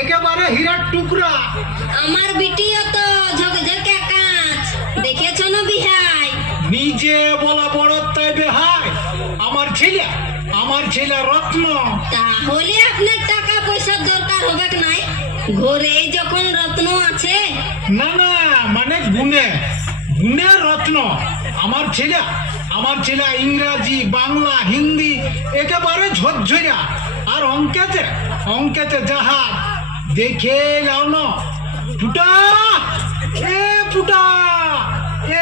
একেবারে হীরার টুকরা। আমার বিটিও তো ঝকঝকে কাঁচ, দেখেছো না বিহাই? নিজে বলা বড়ত্বই বেহাই। আমার ছেলে রত্ন। তাহলে আপনার টাকা পয়সার দরকার হবে কি নাই? ঘরে যখন রত্ন আছে। না না, মানে গুণে রত্ন। আমার ছেলে ইংরাজি, বাংলা, হিন্দি একেবারে ঝরঝরা। আর অঙ্কেতে যাহা দেখে যাও না। ফুটা, এ ফুটা,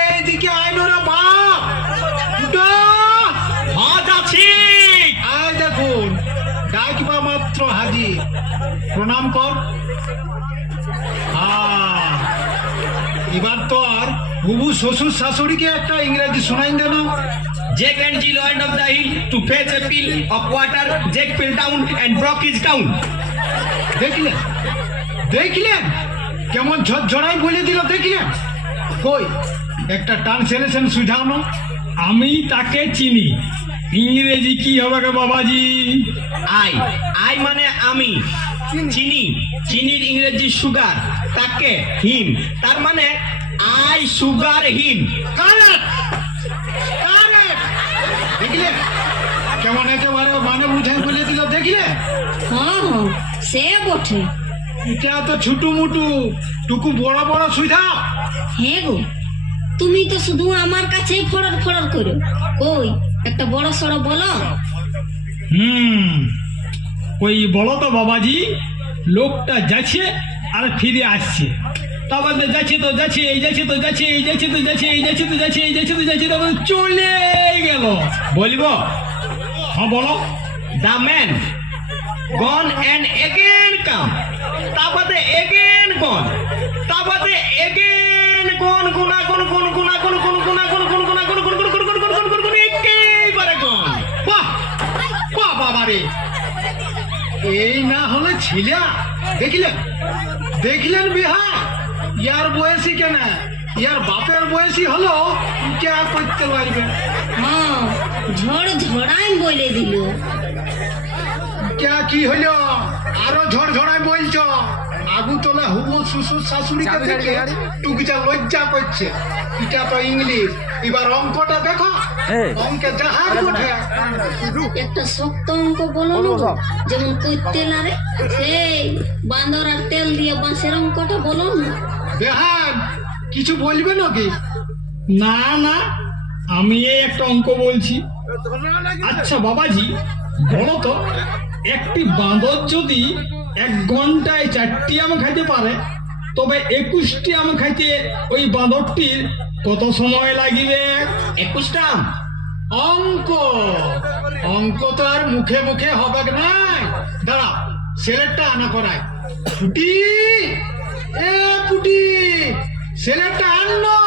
এইদিকে আইনো রে বাপ। ফুটা, আজ আছি। আয় দেখুন, ডাকবা মাত্র হাজির। প্রণাম কর। এবার তো আর বুবু শ্বশুর শাশুড়িকে একটা ইংরেজি শোনাই দেন। Jack and Jill went up the hill to fetch a pail of water. Jack fell down and broke his gown. দেখলেন কেমন ঝরঝরাই বলে দিল। দেখলেন কই একটা ট্রান্সলেশন সুঝাও না। আমি তাকে চিনি, ইংরেজি কি হবে গে বাবাজি? আই মানে আমি। চিনির ইংরেজি সুগার, তাকে হিম, তার মানে আই সুগার হিম। কারেক্ট। দেখলেন কেমন একেবারে মানে বুঝাই বলে দিল। দেখলেন হ্যাঁ, সে বটে। এটা তো ছুটু মুটু, টুকু বড় বড় সুঝাও। হ্যাঁ গো, তুমি তো শুধু আমার কাছেই ফড়র করো। ওই একটা বড় সড়ো বলো। ওই বলো তো বাবাজি, লোকটা যাচ্ছে আর ফিরে আসছে, তারপর যাচ্ছে এই যাচ্ছে তারপর চলে গেল। বলবো? হ্যাঁ বলো। The man gone and again come. তারপরে again gone. তারপরে again gone. একেবারে gone. বাহ বাবারে, এই না হলে ছেলে। দেখলেন বিহার, ইয়ার বয়সী কেন, ইয়ার বাপের বয়সী হলো কে করতে পারবে। হ্যাঁ, ঝড়াই বলে দিল। কি হলো আরো ঝড়ঝড়াই বলছো? আগু তোলা হুবু শ্বশুর শাশুড়িকে দেখে টুকিটা লজ্জা করছে। এটা তো ইংলিশ। এবার অঙ্কটা দেখো, অঙ্কে জাহাজ ওঠে। একটা শক্ত অঙ্ক বলো না গো, যেমন করতে লারে সেই বান্দর আর তেল দিয়ে বাঁশের অঙ্কটা বলো না। বেহান কিছু বলবে নাকি? না, আমি এই একটা অঙ্ক বলছি। আচ্ছা বাবাজি বলো তো, একটি বাঁদর যদি 1 ঘন্টায় 4টি আম খাইতে পারে, তবে 21টি আম খাইতে ওই বাঁদরটির কত সময় লাগিবে? 21টা আম? অঙ্ক তো আর মুখে হবে নাই। দাঁড়া, ছেলেটা আনা করায়। ফুটি, এ ফুটি, ছেলেটা আনো।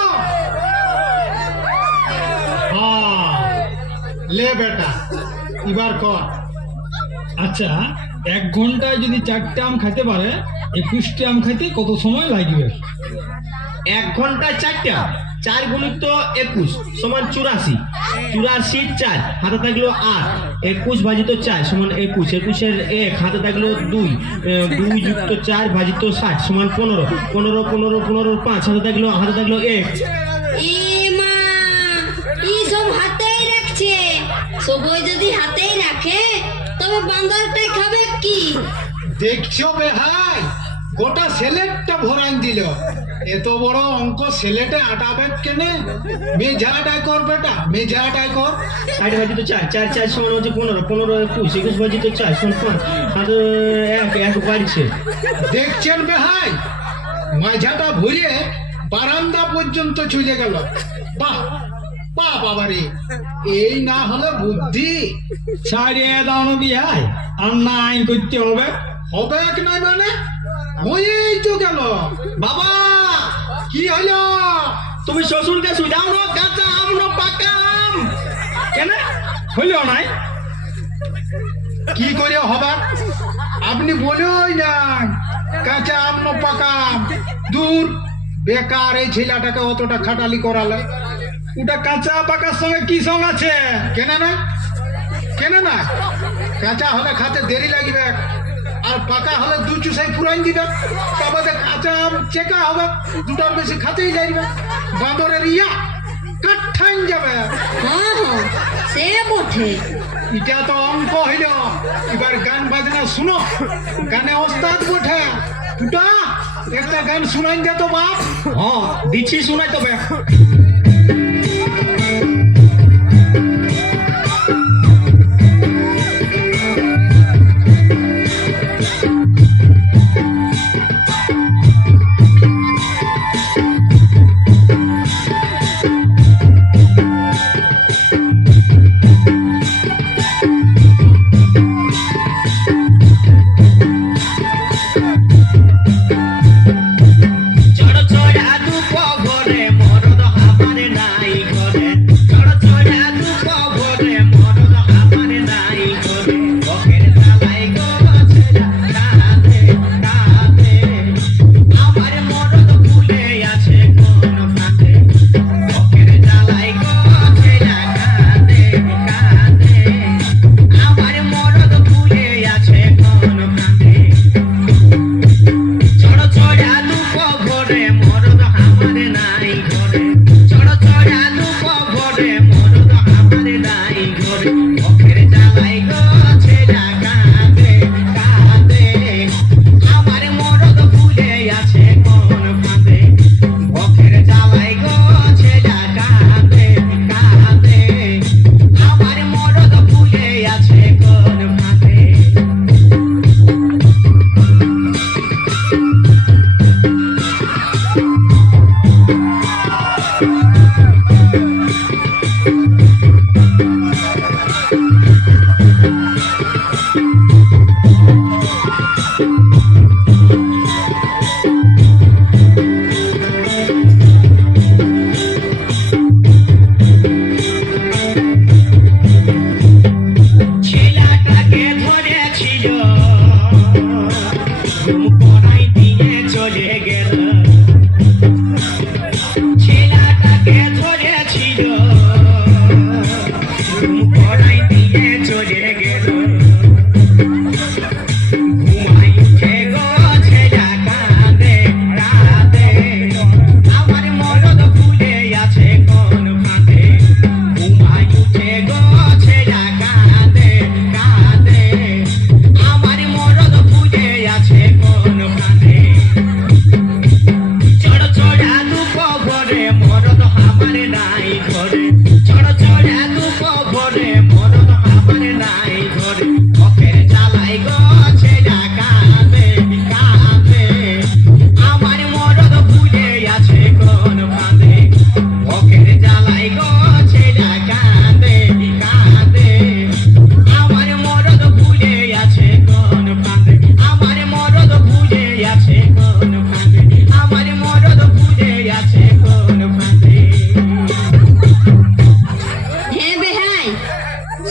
লে বেটা, এবার কর। আচ্ছা, 1 ঘন্টায় যদি 4টি আম খাইতে পারে, 21টি আম খাইতে কত সময় লাগবে? 1 ঘন্টায় 4টা, 4 গুণিত 21 সমান 84। 84 4 হাতে থাকলো 8, 21 ভাজিত 4 সমান 21। 21-এর 1 হাতে থাকলো 2, 2 যুক্ত 4 ভাজিত 60 সমান 15। 15 5 হাতে থাকলো 1। এ মা, এই সব হাতেই রাখছে। সবাই যদি হাতেই রাখে তবে বান্দরটাই খাবে কি? দেখছো বেহাই, গোটা সেলেটটা ভরান দিল। এত বড় অঙ্ক সেলেটে আটাবে কেনে? মেঝাটাই কর বেটা, মেঝাটাই কর। 60 ভাজিত 4, 4 4 সমান হচ্ছে 15, 15 21, 21 ভাজিত 4 সমান 5 হাতে 1 বাড়ছে। দেখছেন বেহাই, মাঝাটা ভরে বারান্দা পর্যন্ত চলে গেল। বাহ বাবারে, এই না হলে বুদ্ধি। ছাড়িয়ে দাও না বিহাই, আর না আইন করতে হবে। হবে এক নাই মানে হয়েই তো গেল। বাবা কি হলো? তুমি শ্বশুরকে সুঝাও না, কাঁচা আম না পাকা আম? কেন হইল নাই? কি করে হবে? আপনি বলেই নাই কাঁচা আম না পাকা আম। দূর, বেকার এই ছেলেটাকে অতটা খাটালি করালে। ওটা কাঁচা পাকার সঙ্গে কি সঙ্গ আছে? কেন না কাঁচা হলে খাতে দেরি লাগবে, আর পাকা হলে দু চুষাই পুরাই দিবে, তারপরে কাঁচা আম চেকা হবে, দুটার বেশি খাতেই যাইবে, বাঁদরের ইয়া কাঠাইন যাবে। হ্যাঁ হ্যাঁ সে বটে। এটা তো অঙ্ক হইল, এবার গান বাজনা শুনো, গানে ওস্তাদ বটে। টুটা একটা গান শুনাই দে তো বাপ। হ্যাঁ দিচ্ছি, শোনাই তবে।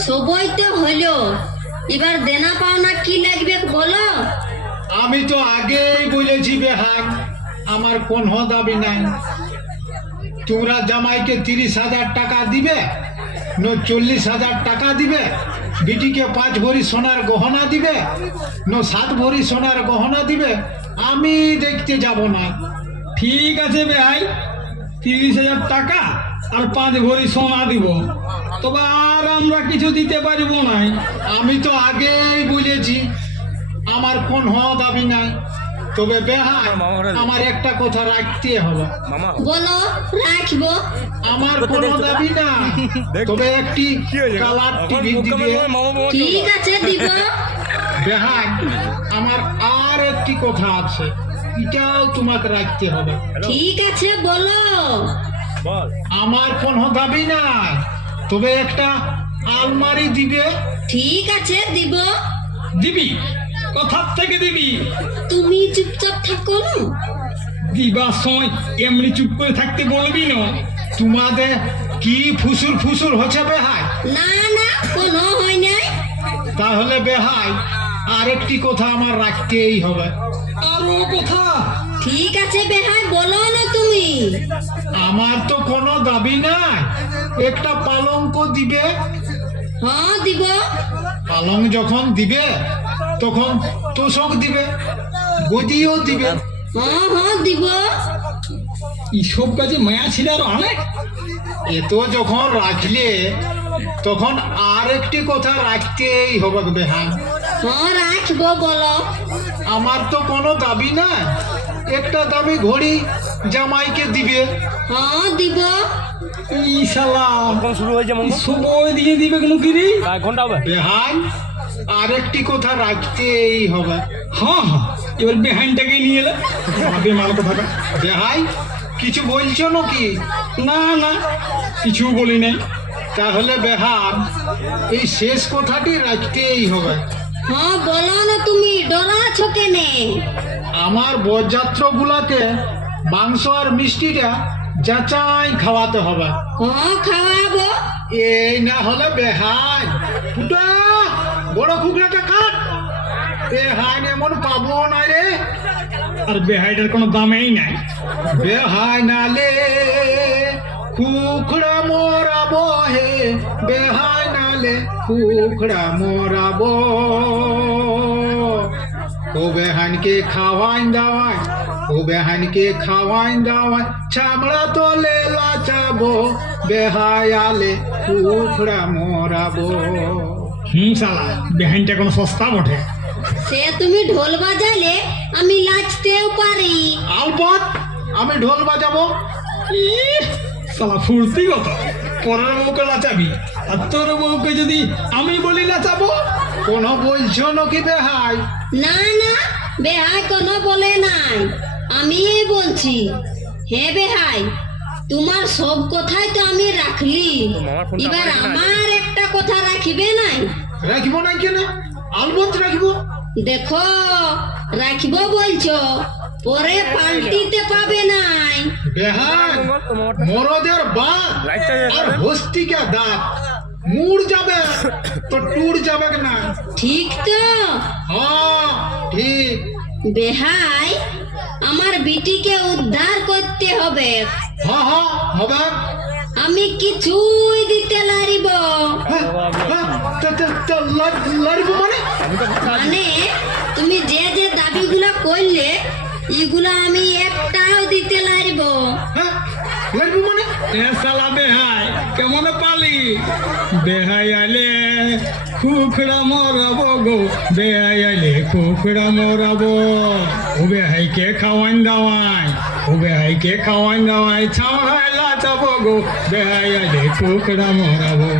সবই তো হলো, এবার দেনা পাওনা কি লাগবে বলো। আমি তো আগেই বলেছি বেহাগ, আমার কোনো দাবি নাই। তোমরা জামাইকে 30,000 টাকা দিবে, 40,000 টাকা দিবে, বিটিকে 5 ভরি সোনার গহনা দিবে, 7 ভরি সোনার গহনা দিবে, আমি দেখতে যাব না। ঠিক আছে ভাই, 30,000 টাকা আর 5 ভরি সোনা দিব, তবে আর আমরা কিছু দিতে পারবো না। আমি তো আগেই বলেছি আমার কোনো দাবি নাই। তবে বেহাই, আমার একটা কথা রাখতে হবে। বলো, রাখবো। আমার কোনো দাবি না, তবে একটি কালার টিভি দিবে। ঠিক আছে, দিব। বেহাই, আমার আর একটি কথা আছে, এটাও তোমাকে রাখতে হবে। ঠিক আছে, বলো। আমার কোনো দাবি নাই, তবে একটা আলমারি দিবে। ঠিক আছে, দিব। দিবি? কথার থেকে দিবি? তুমি চুপচাপ থাকো না। দিবার সময় এমনি চুপ করে থাকতে বলবি না। তোমাদের কি ফুসুর ফুসুর হচ্ছে বেহাই? না না, কোনো হয় নাই। তাহলে বেহাই, আরেকটি কথা আমার রাখতেই হবে। আরো কথা? ঠিক আছে বেহাই, বলো না তুমি। আমার তো কোনো দাবি নাই, একটা পালঙ্ক দিবে। হ্যাঁ, দিব। পালং যখন দিবে, তখন তোষক দিবে, গদিও দিবে। হ্যাঁ হ্যাঁ দিব। এইসব কাজে মায়া ছিল আর অনেক। এত যখন রাখলে তখন আর একটি কথা রাখতেই হবে বেহান। হ্যাঁ রাখবো, বলো। আমার তো কোনো দাবি না, একটা দামি ঘড়ি জামাইকে দিবে। হ্যাঁ দিব। ই শালা সময় দিয়ে দিবে কোনো কি রে? বেহান আর একটি কথা রাখতেই হবে। হ্যাঁ হ্যাঁ, এবার বেহানটাকে নিয়ে এলে মাল কথাটা। বেহাই কিছু বলছো নাকি? না না, কিছু বলি নাই। তাহলে বেহান এই শেষ কথাটি রাখতেই হবে। হ্যাঁ বলো না, তুমি ডরাছো কেনে? আমার বরযাত্র গুলাকে মাংস আর মিষ্টিটা যাচাই খাওয়াতে হবে। হ্যাঁ খাওয়াবো। এই না হলে বেহান ফুটা বড় কুকড়াটা কাট। বেহান এমন পাবো না রে। আর বেহাইটার কোনো দামেই নাই। বেহাই নালে কুকড়া মোরাবো হে, বেহাই নালে কুকড়া মোরাবো। ও বেহানকে খাওয়াইন দাওয়াই, ও বেহানকে খাওয়াইন দাওয়াই, চামড়া তোলে লাচাবো, বেহাই আলে কুকড়া মোরাবো। শালা বেহাইনটা কোনো সস্তা বটে। সে তুমি ঢোল বাজালে আমি নাচতেও পারি। আলবত আমি ঢোল বাজাবো। ইহ, শালা ফুর্তি কত। পরের বউকে নাচাবি আর তোর বউকে যদি আমি বলি নাচাবো। কোনো বলছো নাকি বেহাই? না না, বেহাই কোনো বলে নাই, আমি বলছি। হে বেহাই, তোমার সব কথাই তো আমি রাখলি, এবার আমার একটা কথা রাখিবে নাই? রাখবো না কেন? আলবত রাখবো। দেখো, রাখবো বলছো, পরে পাল্টিতে পাবে নাই। বেহান মরদের বাপ আর হস্তিকা দাঁত মুড় যাবে তো টুর যাবে না। ঠিক তো? হ্যাঁ ঠিক। বেহাই, আমার বিটিকে উদ্ধার করতে হবে। হ্যাঁ হ্যাঁ হবে। আমি কিছুই দিতে লারিব। হ্যাঁ, হ্যাঁ, লড়বো মানে? মানে তুমি যে যে দাবিগুলা করলে এগুলা আমি একটাও দিতে লারিব। হ্যাঁ লড়বো মানে? এ শালা বেহাই কেমন পালি? বেহাই আলে কুকড়া মরাবো গো, বেহাই আলে কুকড়া মরাবো। ও বেহাইকে খাওয়াইন দাওয়াই, ও বেহাইকে খাওয়াইন দাওয়াই, ছাওড়াই লাচাবো গো, বেহাই আলে কুকড়া মরাবো।